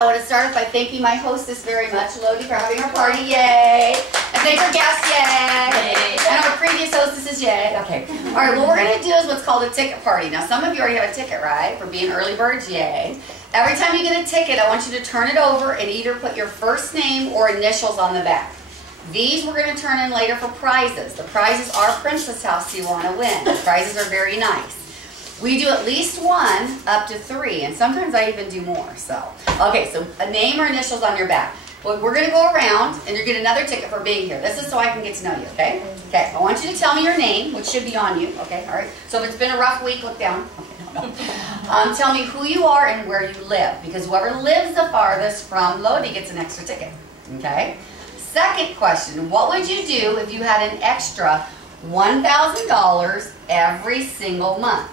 I want to start off by thanking my hostess very much, Lodi, for having her party, yay! And thank our guests, yay! And our previous hostesses, yay! Okay. All right, what we're going to do is what's called a ticket party. Now, some of you already have a ticket, right? For being early birds, yay! Every time you get a ticket, I want you to turn it over and either put your first name or initials on the back. These we're going to turn in later for prizes. The prizes are Princess House you want to win. The prizes are very nice. We do at least one up to 3, and sometimes I even do more. So, okay, so a name or initials on your back. Well, we're going to go around, and you get another ticket for being here. This is so I can get to know you, okay? Okay, I want you to tell me your name, which should be on you, okay? All right. So if it's been a rough week, look down. Okay, no. Tell me who you are and where you live, because whoever lives the farthest from Lodi gets an extra ticket, okay? Second question, what would you do if you had an extra $1,000 every single month?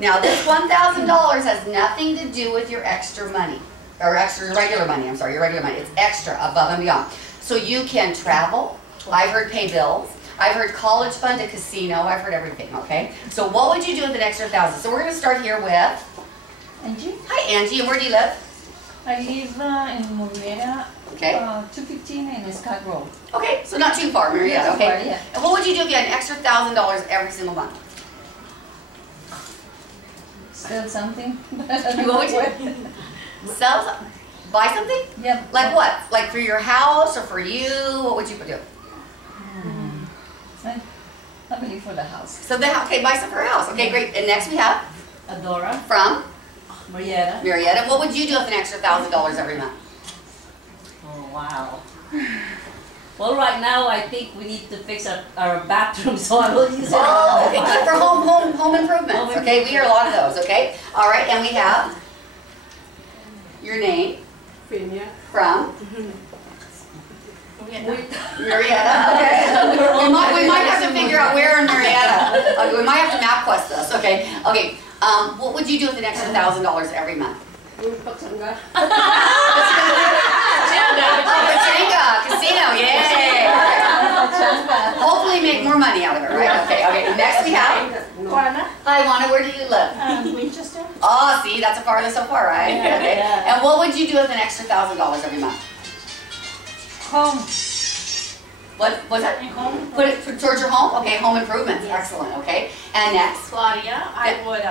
Now, this $1,000 has nothing to do with your extra money, or your regular money, I'm sorry, your regular money. It's extra, above and beyond. So you can travel, I've heard pay bills, I've heard college fund, a casino, I've heard everything, okay? So what would you do with an extra $1,000? So we're going to start here with Angie. Hi, Angie, and where do you live? I live in Marietta, okay. 215 in Scott Road. Okay, so not too far, Marietta, okay. Far, yeah. And what would you do if you had an extra $1,000 every single month? Sell something. What would you sell something? Buy something? Yeah. Like what? Like for your house or for you? What would you do? I believe for the house. So okay, buy some for your house. Okay, great. And next we have Adora from Marietta. Marietta. What would you do with an extra $1,000 every month? Oh, wow. Well, right now I think we need to fix our bathroom, so I will use it. Oh, okay, good for home improvements. Okay, we hear a lot of those. Okay, all right, and we have your name from Marietta. Okay, we might have to figure out where in Marietta. We might have to map quest this. Okay, okay. What would you do with an extra $1,000 every month? Casino, yay! Hopefully make more money out of it, right? Okay, okay. Next we have Juana. Hi, Juana. Where do you live? Winchester. Oh, see, that's a farther so far, right? Yeah, okay. yeah. And what would you do with an extra $1,000 every month? Home. What was that? Home. Put it towards your home. Okay, home improvements. Excellent. Okay. And next, Claudia. I would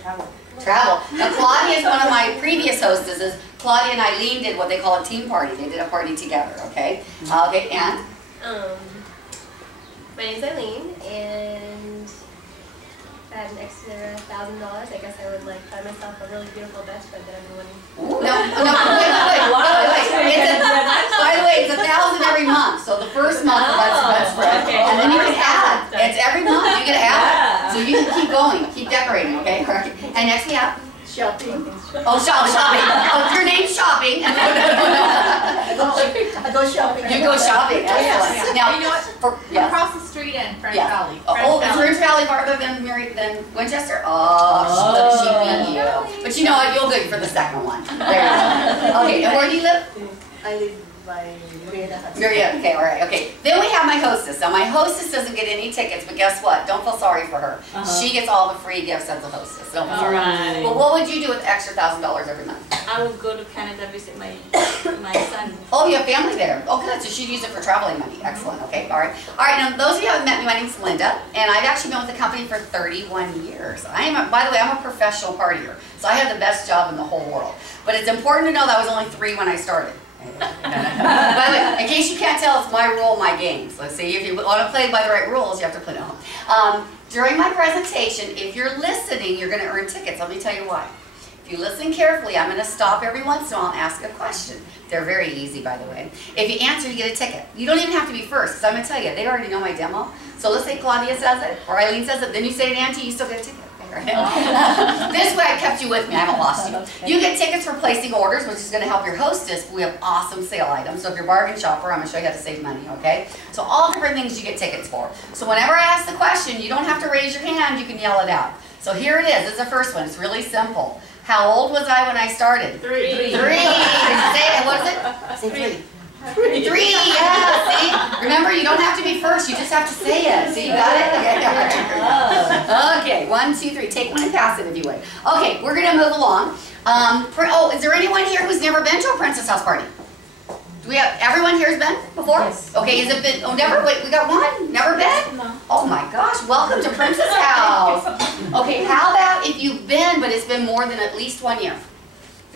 travel. travel. Now, Claudia is one of my previous hostesses. Claudia and Eileen did what they call a team party. They did a party together. Okay. Okay. And My name's Eileen, and if I had an extra $1,000, I guess I would like buy myself a really beautiful bedspread that everyone. Ooh, no, wait. By the way, it's $1,000 every month. So the first month that's bedspread, okay. and then you can add. It's every month you get to add. So you can keep going, keep decorating. Okay. And next we have Shopping. oh shopping. Oh, your name's shopping. I go shopping. You go shopping. Excellent. Yeah. Now, You know what? yes. Across the street in French Yeah. Valley. Oh, is French Valley farther than Winchester? Oh, she beat you. But you know what? You'll go for the second one. There you go. Okay, and where do you live? I live by Marietta. Marietta. Okay, all right. Okay. Then we have my hostess. Now, my hostess doesn't get any tickets, but guess what? Don't feel sorry for her. She gets all the free gifts as a hostess. Don't feel sorry. Alright. But what would you do with extra $1,000 every month? I would go to Canada visit my son. Oh, you have family there. Oh, good. So she'd use it for traveling money. Excellent. Okay. All right. All right. Now, those of you who haven't met me, my name's Linda, and I've actually been with the company for 31 years. By the way, I'm a professional partier, so I have the best job in the whole world. But it's important to know that I was only 3 when I started. By the way, in case you can't tell, it's my rule, my games. Let's see, if you want to play by the right rules, you have to play at home. During my presentation, if you're listening, you're going to earn tickets. Let me tell you why. If you listen carefully, I'm going to stop every once in a while and ask a question. They're very easy, by the way. If you answer, you get a ticket. You don't even have to be first, because I'm going to tell you, they already know my demo. So let's say Claudia says it, or Eileen says it, then you say it to Auntie, you still get a ticket. This way I kept you with me, I haven't lost you. You get tickets for placing orders, which is going to help your hostess. We have awesome sale items. So if you're a bargain shopper, I'm going to show you how to save money, okay? So all different things you get tickets for. So whenever I ask the question, you don't have to raise your hand, you can yell it out. So here it is, this is the first one, it's really simple. How old was I when I started? 3. 3. Say it, what is it? Say 3. 3, yeah, see? Remember, you don't have to be first, you just have to say it. See, you got it? Okay, okay, 1, 2, 3. Take one and pass it if you would. Okay, we're going to move along. Oh, is there anyone here who's never been to a Princess House party? Do we have, everyone here has been before? Yes. Okay, has it been, oh, never, wait, we got one? Never been? No. Oh my gosh, welcome to Princess House. Okay, how about if you've been, but it's been more than at least 1 year?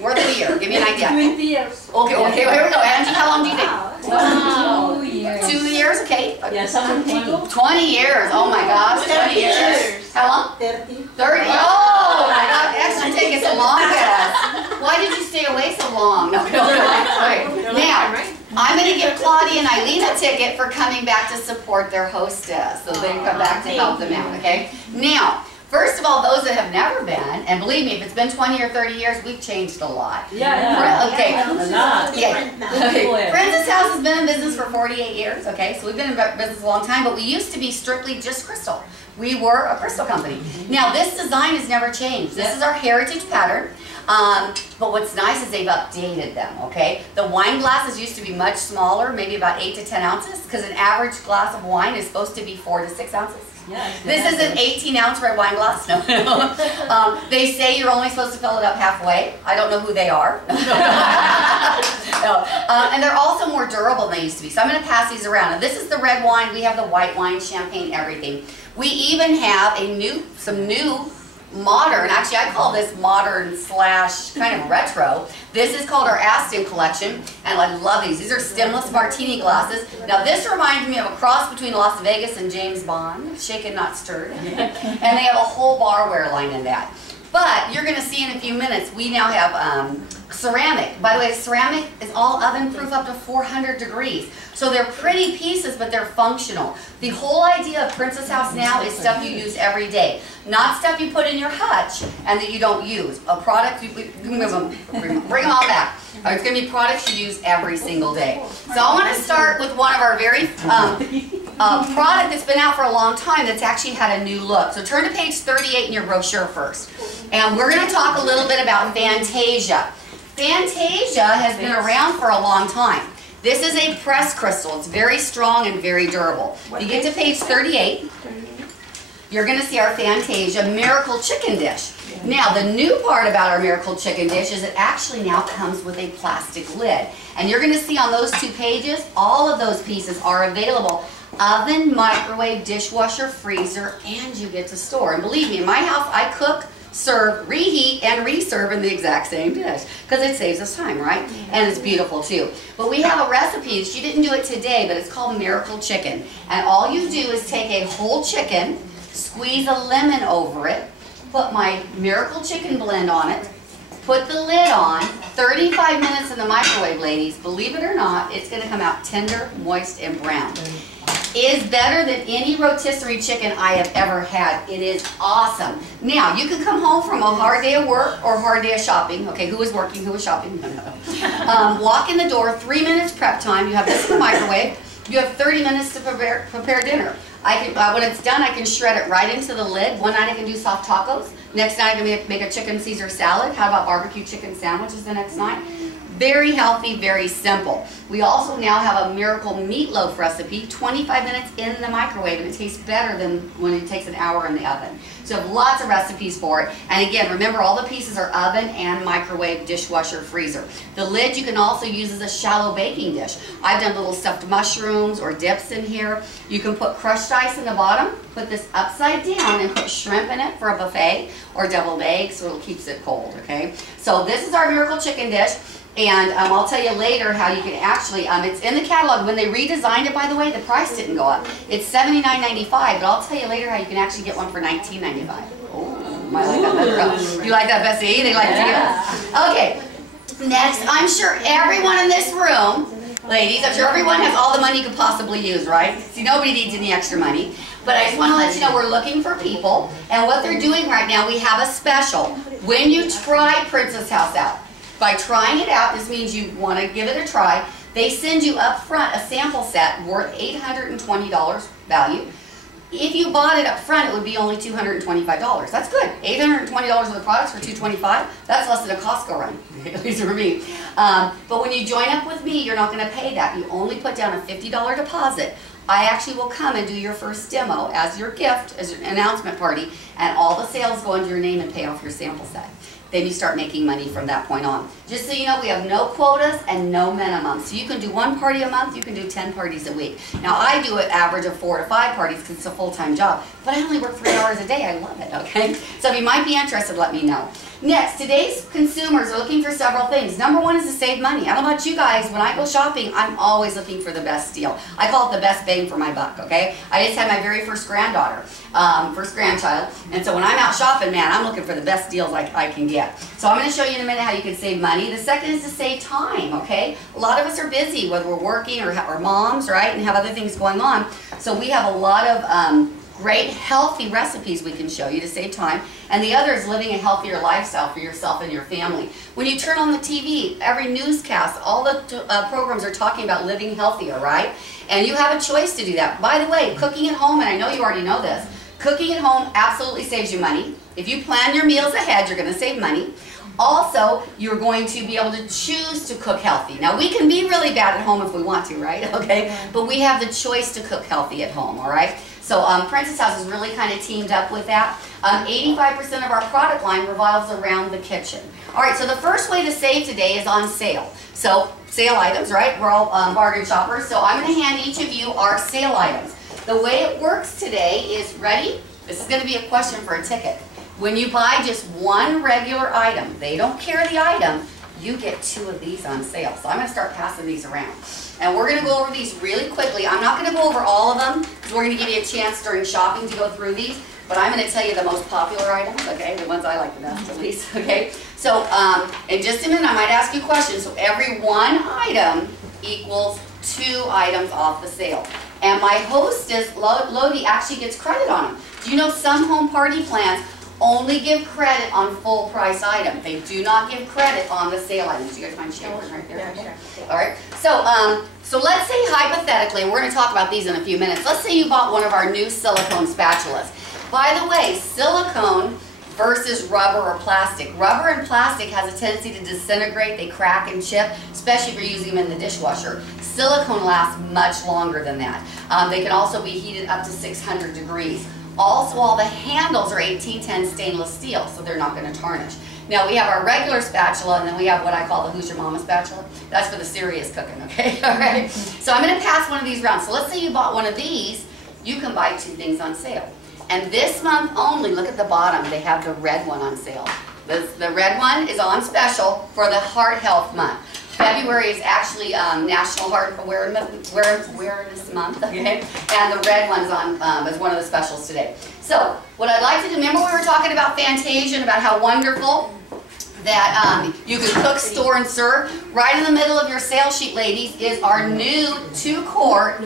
More than a year, give me an idea. 20 years. Okay, here we go. Angie, how long do you think? Wow. 2 years. 2 years, okay. Yeah, some people. 20 years, oh my gosh, 20 years. How long? 30. 30. Oh my God, extra tickets a long guess. Why did you stay away so long? No. Okay. Now, I'm going to give Claudia and Eileen a ticket for coming back to support their hostess. So they come back to help them out, okay? Now, first of all, those that have never been, and believe me, if it's been 20 or 30 years, we've changed a lot. Yeah. Okay. A lot. Okay. Okay. Princess House has been in business for 48 years, okay? So we've been in business a long time, but we used to be strictly just crystal. We were a crystal company. Now, this design has never changed. This is our heritage pattern. But what's nice is they've updated them, okay? The wine glasses used to be much smaller, maybe about 8 to 10 ounces, because an average glass of wine is supposed to be 4 to 6 ounces. Yeah, This is an 18-ounce red wine glass. No. They say you're only supposed to fill it up halfway. I don't know who they are. No. And they're also more durable than they used to be. So I'm going to pass these around. And this is the red wine. We have the white wine, champagne, everything. We even have some new modern, actually I call this modern slash kind of retro. This is called our Aston collection, and I love these. These are stemless martini glasses. Now this reminds me of a cross between Las Vegas and James Bond, shaken not stirred. And they have a whole barware line in that. But you're going to see in a few minutes, we now have ceramic. By the way, ceramic is all oven proof up to 400 degrees. So they're pretty pieces, but they're functional. The whole idea of Princess House now is stuff you use every day. Not stuff you put in your hutch and that you don't use. A product, bring them all back. It's going to be products you use every single day. So I want to start with one of our very product that's been out for a long time that's actually had a new look. So turn to page 38 in your brochure first. And we're going to talk a little bit about Fantasia. Fantasia has been around for a long time. This is a pressed crystal. It's very strong and very durable. If you get to page 38, you're going to see our Fantasia Miracle Chicken Dish. Now, the new part about our Miracle Chicken Dish is it actually now comes with a plastic lid. And you're going to see on those 2 pages, all of those pieces are available. Oven, microwave, dishwasher, freezer, and you get to store. And believe me, in my house, I cook, serve, reheat, and reserve in the exact same dish because it saves us time, right? And it's beautiful too. But we have a recipe. She didn't do it today, but it's called Miracle Chicken. And all you do is take a whole chicken, squeeze a lemon over it, put my Miracle Chicken blend on it, put the lid on, 35 minutes in the microwave, ladies. Believe it or not, it's going to come out tender, moist, and brown. It is better than any rotisserie chicken I have ever had. It is awesome. Now, you can come home from a hard day of work or a hard day of shopping. Okay, who was working, who was shopping? Walk in the door, 3 minutes prep time. You have this in the microwave. You have 30 minutes to prepare dinner. When it's done, I can shred it right into the lid. One night I can do soft tacos. Next night I can make a chicken Caesar salad. How about barbecue chicken sandwiches the next night? Very healthy, very simple. We also now have a miracle meatloaf recipe, 25 minutes in the microwave, and it tastes better than when it takes an hour in the oven. So lots of recipes for it. And again, remember all the pieces are oven and microwave, dishwasher, freezer. The lid you can also use as a shallow baking dish. I've done little stuffed mushrooms or dips in here. You can put crushed ice in the bottom, put this upside down and put shrimp in it for a buffet or deviled eggs so it keeps it cold, okay? So this is our miracle chicken dish. And I'll tell you later how you can actually, it's in the catalog. When they redesigned it, by the way, the price didn't go up. It's $79.95, but I'll tell you later how you can actually get one for $19.95. Oh, I like that better. You like that, Bessie? They like it. Okay, next, I'm sure everyone in this room, ladies, I'm sure everyone has all the money you could possibly use, right? See, nobody needs any extra money. But I just want to let you know we're looking for people, and what they're doing right now, we have a special. When you try Princess House out, by trying it out, this means you want to give it a try. They send you up front a sample set worth $820 value. If you bought it up front, it would be only $225. That's good. $820 of the products for $225. That's less than a Costco run, at least for me. But when you join up with me, you're not going to pay that. You only put down a $50 deposit. I actually will come and do your first demo as your gift, as an announcement party, and all the sales go into your name and pay off your sample set. then you start making money from that point on. Just so you know, we have no quotas and no minimums. So you can do 1 party a month, you can do 10 parties a week. Now I do an average of 4 to 5 parties because it's a full-time job, but I only work 3 hours a day. I love it, okay? So if you might be interested, let me know. Next, today's consumers are looking for several things. Number 1 is to save money. I don't know about you guys, when I go shopping, I'm always looking for the best deal. I call it the best bang for my buck, okay? I just had my very first granddaughter, first grandchild, and so when I'm out shopping, man, I'm looking for the best deals I can get. So I'm going to show you in a minute how you can save money. The second is to save time, okay? A lot of us are busy, whether we're working or moms, right, and have other things going on. So we have a lot of great healthy recipes we can show you to save time. And the other is living a healthier lifestyle for yourself and your family. When you turn on the TV, every newscast, all the programs are talking about living healthier, right? And you have a choice to do that. By the way, cooking at home, and I know you already know this, cooking at home absolutely saves you money. If you plan your meals ahead, you're going to save money. Also, you're going to be able to choose to cook healthy. Now, we can be really bad at home if we want to, right? Okay? But we have the choice to cook healthy at home, all right? So Princess House is really kind of teamed up with that. 85% of our product line revolves around the kitchen. All right, so the first way to save today is on sale. So sale items, right? We're all bargain shoppers. So I'm going to hand each of you our sale items. The way it works today is, ready? This is going to be a question for a ticket. When you buy just 1 regular item, they don't carry the item, you get 2 of these on sale. So I'm going to start passing these around. And we're going to go over these really quickly. I'm not going to go over all of them because we're going to give you a chance during shopping to go through these. But I'm going to tell you the most popular items, okay? The ones I like the best at least, okay? So in just a minute, I might ask you questions. So every 1 item equals 2 items off the sale. And my hostess, Lodi, actually gets credit on them. Do you know some home party plans only give credit on full price items? They do not give credit on the sale items. Do you guys mind sharing right there? Yeah, sure. All right. So let's say hypothetically, we're going to talk about these in a few minutes. Let's say you bought one of our new silicone spatulas. By the way, silicone versus rubber or plastic. Rubber and plastic has a tendency to disintegrate. They crack and chip, especially if you're using them in the dishwasher. Silicone lasts much longer than that. They can also be heated up to 600 degrees. Also, all the handles are 1810 stainless steel, so they're not going to tarnish. Now, we have our regular spatula, and then we have what I call the Who's Your Mama spatula. That's for the serious cooking, okay? All right? So I'm going to pass one of these around. So let's say you bought one of these. You can buy 2 things on sale. And this month only, look at the bottom, they have the red one on sale. The red one is on special for the Heart Health Month. February is actually National Heart Awareness Month, okay? And the red one's on is one of the specials today. So, what I'd like to do, remember we were talking about Fantasia and about how wonderful that you can cook, store, and serve? Right in the middle of your sales sheet, ladies, is our new 2-quart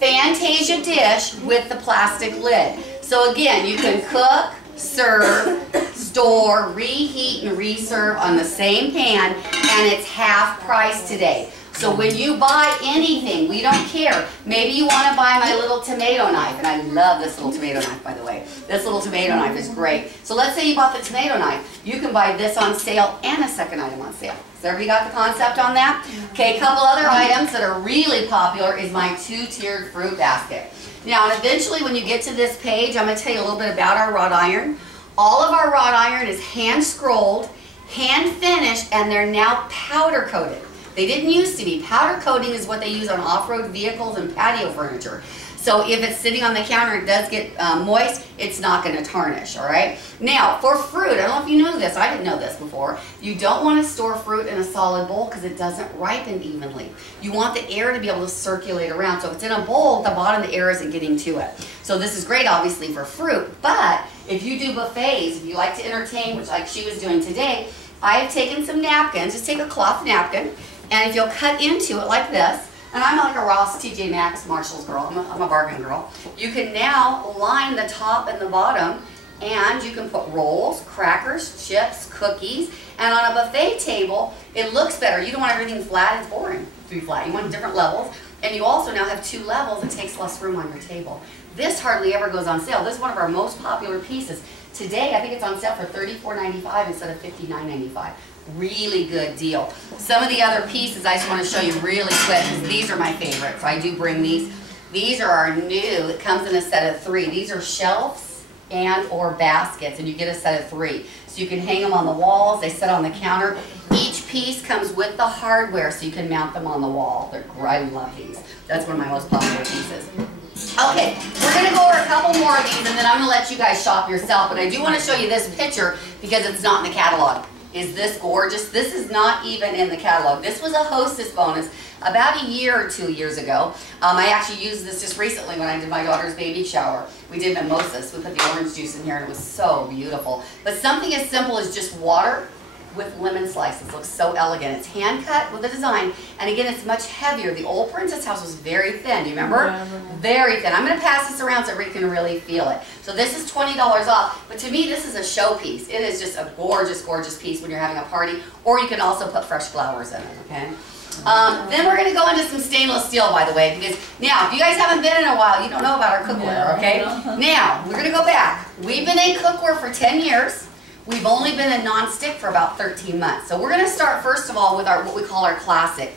Fantasia dish with the plastic lid. So again, you can cook, serve, store, reheat, and reserve on the same pan, and it's half price today. So when you buy anything, we don't care. Maybe you want to buy my little tomato knife, and I love this little tomato knife, by the way. This little tomato knife is great. So let's say you bought the tomato knife. You can buy this on sale and a second item on sale. So everybody got the concept on that? Okay, a couple other items that are really popular is my 2-tiered fruit basket. Now, and eventually when you get to this page, I'm going to tell you a little bit about our wrought iron. All of our wrought iron is hand scrolled, hand finished, and they're now powder coated. They didn't used to be. Powder coating is what they use on off-road vehicles and patio furniture. So if it's sitting on the counter and it does get moist, it's not going to tarnish, all right? Now, for fruit, I don't know if you knew this. I didn't know this before. You don't want to store fruit in a solid bowl because it doesn't ripen evenly. You want the air to be able to circulate around. So if it's in a bowl, the bottom of the air isn't getting to it. So this is great, obviously, for fruit. But if you do buffets, if you like to entertain, which like she was doing today, I have taken some napkins. Just take a cloth napkin, and if you'll cut into it like this, and I'm like a Ross, TJ Maxx, Marshall's girl. I'm a bargain girl. You can now line the top and the bottom, and you can put rolls, crackers, chips, cookies, and on a buffet table, it looks better. You don't want everything flat. It's boring to be flat. You want different levels, and you also now have 2 levels. It takes less room on your table. This hardly ever goes on sale. This is one of our most popular pieces. Today, I think it's on sale for $34.95 instead of $59.95. Really good deal. Some of the other pieces I just want to show you really quick because these are my favorites. So I do bring these. These are our new. It comes in a set of 3. These are shelves and or baskets, and you get a set of 3. So so you can hang them on the walls. They sit on the counter. Each piece comes with the hardware, so you can mount them on the wall. I love these. That's one of my most popular pieces. Okay, we're going to go over a couple more of these, and then I'm going to let you guys shop yourself. But I do want to show you this picture because it's not in the catalog. Is this gorgeous? This is not even in the catalog. This was a hostess bonus about a year or 2 years ago. I actually used this just recently when I did my daughter's baby shower. We did mimosas. We put the orange juice in here, and it was so beautiful. But something as simple as just water with lemon slices looks so elegant. It's hand cut with a design, and again, it's much heavier. The old Princess House was very thin. Do you remember? Yeah, very thin. I'm going to pass this around so everybody can really feel it. So this is $20 off, but to me, this is a showpiece. It is just a gorgeous, gorgeous piece when you're having a party, or you can also put fresh flowers in it, okay? Then we're going to go into some stainless steel, by the way, because now, if you guys haven't been in a while, you don't know about our cookware, okay? Now, we're going to go back. We've been in cookware for 10 years. We've only been in non-stick for about 13 months. So we're going to start, first of all, with what we call our classic.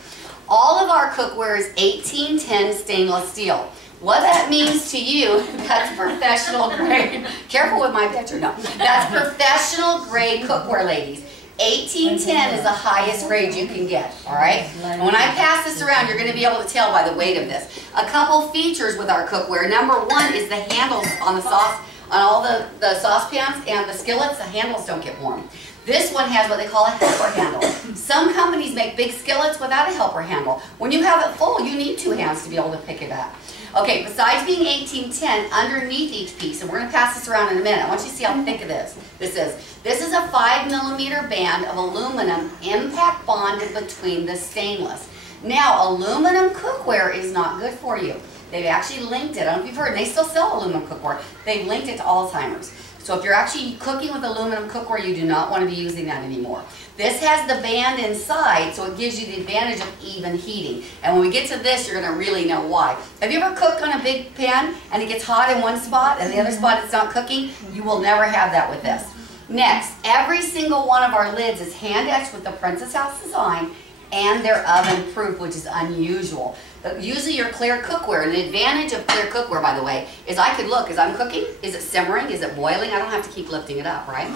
All of our cookware is 1810 stainless steel. What that means to you, that's professional grade. Careful with my picture, no. That's professional grade cookware, ladies. 1810 is the highest grade you can get, all right? And when I pass this around, you're going to be able to tell by the weight of this. A couple features with our cookware. Number one is the handles on the sauce, on all the saucepans and the skillets, the handles don't get warm. This one has what they call a helper handle. Some companies make big skillets without a helper handle. When you have it full, you need 2 hands to be able to pick it up. Okay, besides being 1810, underneath each piece, and we're going to pass this around in a minute. I want you to see how thick this is. This is a 5mm band of aluminum impact bonded between the stainless. Now, aluminum cookware is not good for you. They've actually linked it. I don't know if you've heard, and they still sell aluminum cookware. They've linked it to Alzheimer's. So if you're actually cooking with aluminum cookware, you do not want to be using that anymore. This has the band inside, so it gives you the advantage of even heating. And when we get to this, you're going to really know why. Have you ever cooked on a big pan and it gets hot in one spot and the other spot it's not cooking? You will never have that with this. Next, every single one of our lids is hand etched with the Princess House design, and they're oven proof, which is unusual. Usually your clear cookware, and the advantage of clear cookware, by the way, is I could look as I'm cooking, is it simmering, is it boiling? I don't have to keep lifting it up, right?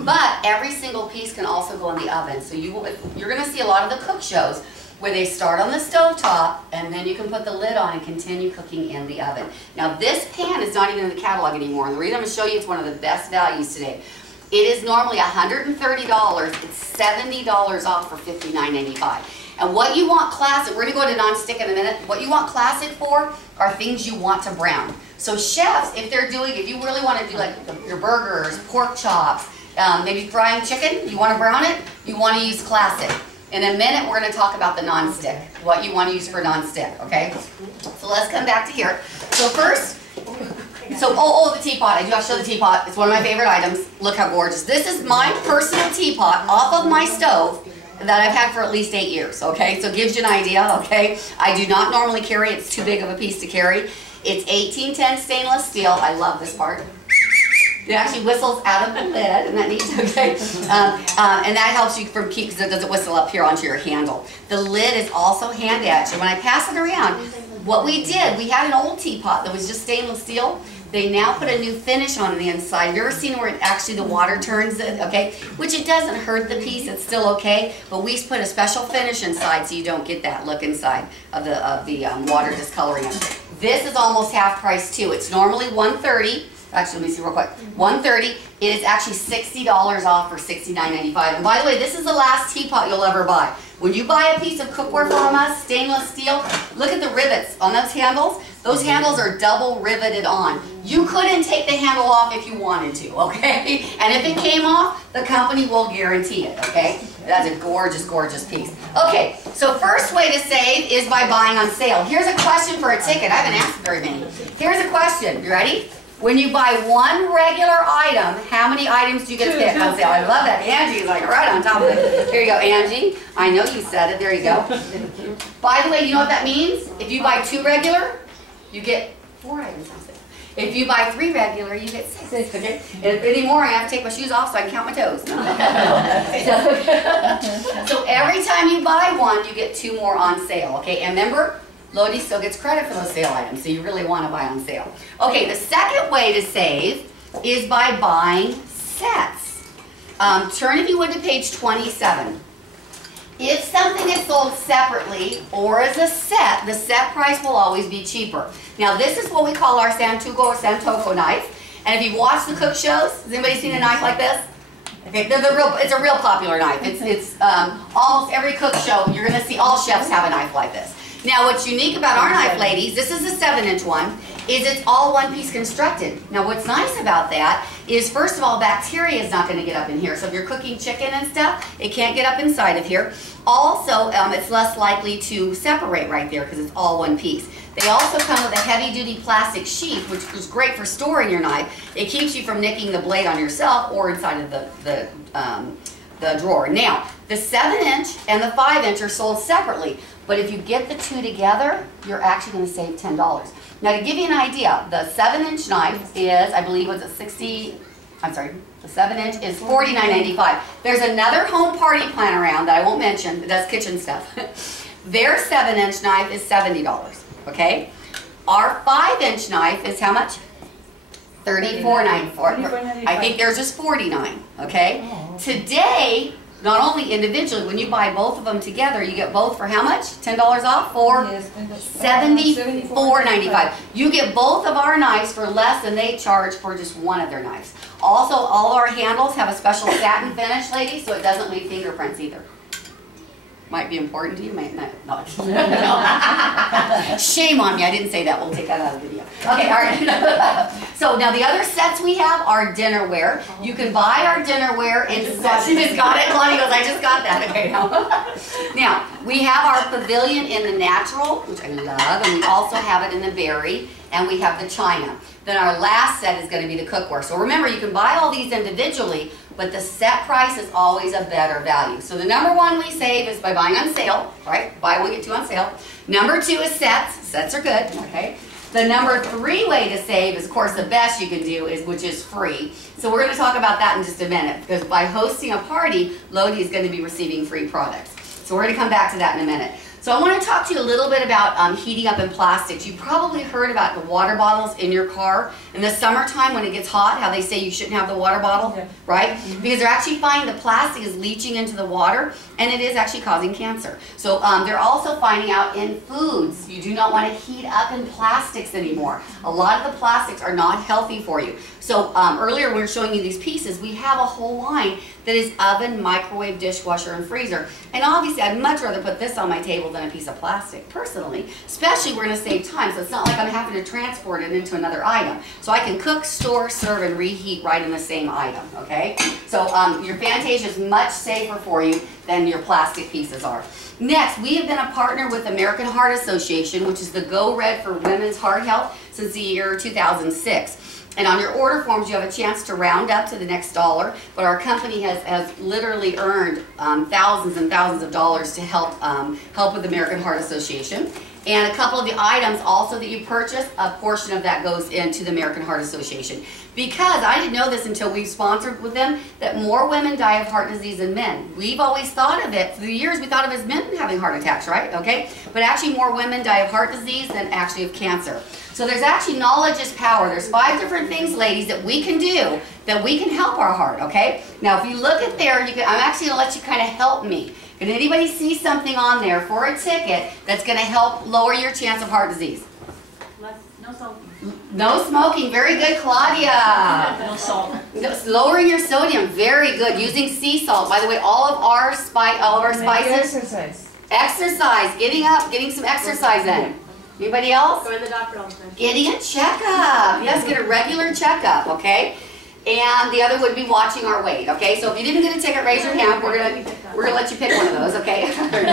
But every single piece can also go in the oven. So you're going to see a lot of the cook shows where they start on the stove top, and then you can put the lid on and continue cooking in the oven. Now this pan is not even in the catalog anymore, and the reason I'm going to show you it's one of the best values today. It is normally $130, it's $70 off for $59.95. And what you want classic, we're going to go to non-stick in a minute, what you want classic for are things you want to brown. So chefs, if you really want to do like your burgers, pork chops, maybe frying chicken, you want to brown it, you want to use classic. In a minute, we're going to talk about the non-stick, what you want to use for non-stick, okay? So let's come back to here. So first, the teapot. I do have to show the teapot. It's one of my favorite items. Look how gorgeous. This is my personal teapot off of my stove that I've had for at least 8 years, okay? So it gives you an idea, okay? I do not normally carry it. It's too big of a piece to carry. It's 1810 stainless steel. I love this part. It actually whistles out of the lid, isn't that neat? Okay. And that helps you from because it doesn't whistle up here onto your handle. The lid is also hand etched. And when I pass it around, what we did, we had an old teapot that was just stainless steel. They now put a new finish on the inside. Have you ever seen where actually the water turns it? Okay, which it doesn't hurt the piece. It's still okay. But we put a special finish inside so you don't get that look inside of the water discoloring it. This is almost half price too. It's normally $130. Actually, let me see real quick. $130. It is actually $60 off for $69.95. And by the way, this is the last teapot you'll ever buy. When you buy a piece of cookware from us, stainless steel, look at the rivets on those handles. Those handles are double riveted on. You couldn't take the handle off if you wanted to, okay? And if it came off, the company will guarantee it, okay? That's a gorgeous, gorgeous piece. Okay, so first way to save is by buying on sale. Here's a question for a ticket. I haven't asked very many. Here's a question. You ready? When you buy one regular item, how many items do you get to pick on sale? I love that. Angie's like right on top of it. Here you go, Angie. I know you said it. There you go. By the way, you know what that means? If you buy 2 regular, you get 4 items on sale. If you buy 3 regular, you get 6. Okay? And if any more, I have to take my shoes off so I can count my toes. So every time you buy one, you get 2 more on sale. Okay? And remember, Lodi still gets credit for those sale items, so you really want to buy on sale. Okay, the second way to save is by buying sets. Turn, if you would, to page 27. If something is sold separately or as a set, the set price will always be cheaper. Now, this is what we call our Santoku or Santoko knife. And if you've watched the cook shows, has anybody seen a knife like this? Okay, it's a real popular knife. It's almost every cook show, you're going to see all chefs have a knife like this. Now, what's unique about our knife, ladies, this is a 7-inch one, is it's all one-piece constructed. Now, what's nice about that is, first of all, bacteria is not going to get up in here. So if you're cooking chicken and stuff, it can't get up inside of here. Also, it's less likely to separate right there because it's all one piece. They also come with a heavy-duty plastic sheath, which is great for storing your knife. It keeps you from nicking the blade on yourself or inside of the drawer. Now, the 7-inch and the 5-inch are sold separately, but if you get the two together, you're actually going to save $10. Now, to give you an idea, the 7-inch knife is, I believe, was it the 7-inch is $49.95. There's another home party plant around that I won't mention that does kitchen stuff. Their 7-inch knife is $70. Okay? Our 5-inch knife is how much? $34.94. I think theirs is $49. Okay? Today, not only individually, when you buy both of them together, you get both for how much? $10 off for $74.95. You get both of our knives for less than they charge for just one of their knives. Also, all our handles have a special satin finish, ladies, so it doesn't leave fingerprints either. Might be important to you, might not. No. Shame on me, I didn't say that. We'll take that out of the video. Okay, all right. So now the other sets we have are dinnerware. You can buy our dinnerware in sets. She just got it. Lonnie goes, I just got that. Okay, now we have our pavilion in the natural, which I love, and we also have it in the berry, and we have the china. Then our last set is going to be the cookware. So remember, you can buy all these individually, but the set price is always a better value. So the number one we save is by buying on sale, right? Buy one, get two on sale. Number two is sets. Sets are good, okay? The number three way to save is, of course, the best you can do, which is free. So we're going to talk about that in just a minute, because by hosting a party, Lodi is going to be receiving free products. So we're going to come back to that in a minute. So I want to talk to you a little bit about heating up in plastics. You probably heard about the water bottles in your car. In the summertime when it gets hot, how they say you shouldn't have the water bottle, right? Because they're actually finding the plastic is leaching into the water, and it is actually causing cancer. So they're also finding out in foods, you do not want to heat up in plastics anymore. A lot of the plastics are not healthy for you. So earlier when we were showing you these pieces, we have a whole line that is oven, microwave, dishwasher, and freezer. And obviously, I'd much rather put this on my table than a piece of plastic, personally. Especially, we're going to save time, so it's not like I'm having to transport it into another item. So I can cook, store, serve, and reheat right in the same item, okay? So your Fantasia is much safer for you than your plastic pieces are. Next, we have been a partner with American Heart Association, which is the Go Red for Women's Heart Health since the year 2006. And on your order forms, you have a chance to round up to the next dollar, but our company has literally earned thousands and thousands of dollars to help with the American Heart Association. And a couple of the items also that you purchase, a portion of that goes into the American Heart Association. Because I didn't know this until we sponsored with them, that more women die of heart disease than men. We've always thought of it, through the years we thought of as men having heart attacks, right? Okay? But actually more women die of heart disease than actually of cancer. So there's actually knowledge is power. There's 5 different things, ladies, that we can do that we can help our heart, okay? Now if you look at there, I'm actually going to let you kind of help me. Can anybody see something on there for a ticket that's going to help lower your chance of heart disease? No smoking. No smoking. Very good, Claudia. No salt. Lowering your sodium. Very good. Using sea salt. By the way, all of our spices. Exercise. Getting up. Getting some exercise in. Anybody else? Go to the doctor all the time. Getting a checkup. Yes, get a regular checkup, okay? And the other would be watching our weight, okay? So if you didn't get a ticket, raise your hand. We're gonna let you pick one of those, okay? There you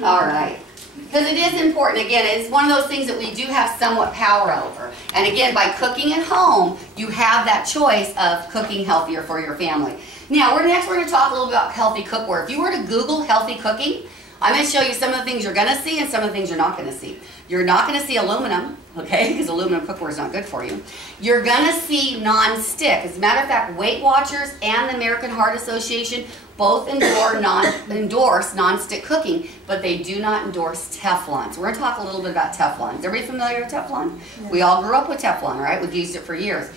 go. All right. Because it is important. Again, it's one of those things that we do have somewhat power over. And again, by cooking at home, you have that choice of cooking healthier for your family. Now, next we're going to talk a little bit about healthy cookware. If you were to Google healthy cooking, I'm going to show you some of the things you're going to see and some of the things you're not going to see. You're not going to see aluminum, okay, because aluminum cookware is not good for you. You're going to see non-stick. As a matter of fact, Weight Watchers and the American Heart Association both endorse non-stick cooking, but they do not endorse Teflon. So we're going to talk a little bit about Teflon. Is everybody familiar with Teflon? Yeah. We all grew up with Teflon, right? We've used it for years.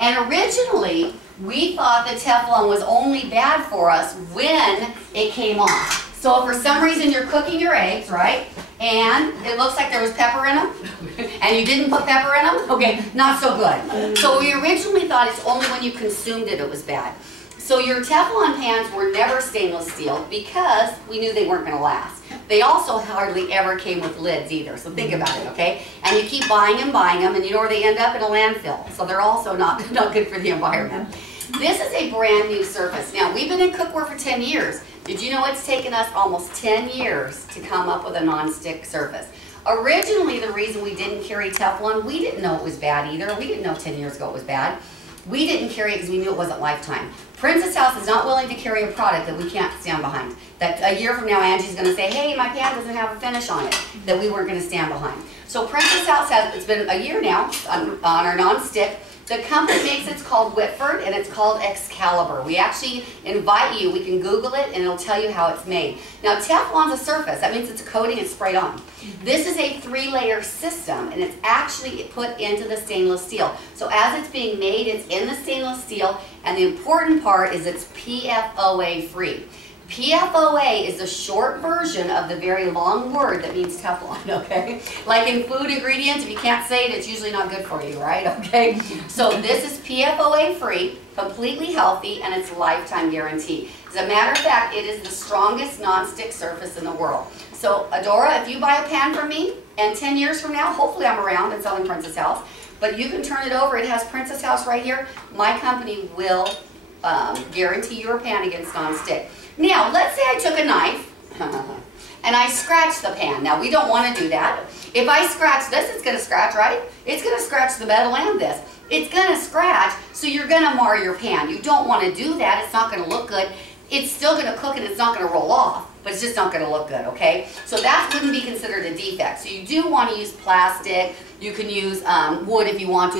And originally, we thought that Teflon was only bad for us when it came off. So if for some reason you're cooking your eggs, right, and it looks like there was pepper in them, and you didn't put pepper in them, okay, not so good. So we originally thought it's only when you consumed it was bad. So your Teflon pans were never stainless steel because we knew they weren't going to last. They also hardly ever came with lids either, so think about it, okay? And you keep buying them, and you know where they end up? In a landfill. So they're also not good for the environment. This is a brand new surface. Now, we've been in cookware for 10 years. Did you know it's taken us almost 10 years to come up with a non-stick surface? Originally, the reason we didn't carry Teflon, we didn't know it was bad either. We didn't know 10 years ago it was bad. We didn't carry it because we knew it wasn't lifetime. Princess House is not willing to carry a product that we can't stand behind. That a year from now, Angie's going to say, hey, my pan doesn't have a finish on it, that we weren't going to stand behind. So Princess House has, it's been a year now on our non-stick. The company makes it's called Whitford, and it's called Excalibur. We actually invite you, we can Google it, and it'll tell you how it's made. Now, Teflon's a surface. That means it's a coating, it's sprayed on. This is a 3-layer system, and it's actually put into the stainless steel. So as it's being made, it's in the stainless steel, and the important part is it's PFOA free. PFOA is a short version of the very long word that means Teflon, okay? Like in food ingredients, if you can't say it, it's usually not good for you, right? Okay? So this is PFOA free, completely healthy, and it's lifetime guarantee. As a matter of fact, it is the strongest non-stick surface in the world. So Adora, if you buy a pan from me, and 10 years from now, hopefully I'm around and selling Princess House, but you can turn it over, it has Princess House right here, my company will guarantee your pan against non-stick. Now, let's say I took a knife and I scratched the pan. Now, we don't want to do that. If I scratch this, it's going to scratch, right? It's going to scratch the metal and this. It's going to scratch, so you're going to mar your pan. You don't want to do that. It's not going to look good. It's still going to cook and it's not going to roll off, but it's just not going to look good, okay? So that wouldn't be considered a defect. So you do want to use plastic. You can use wood if you want to.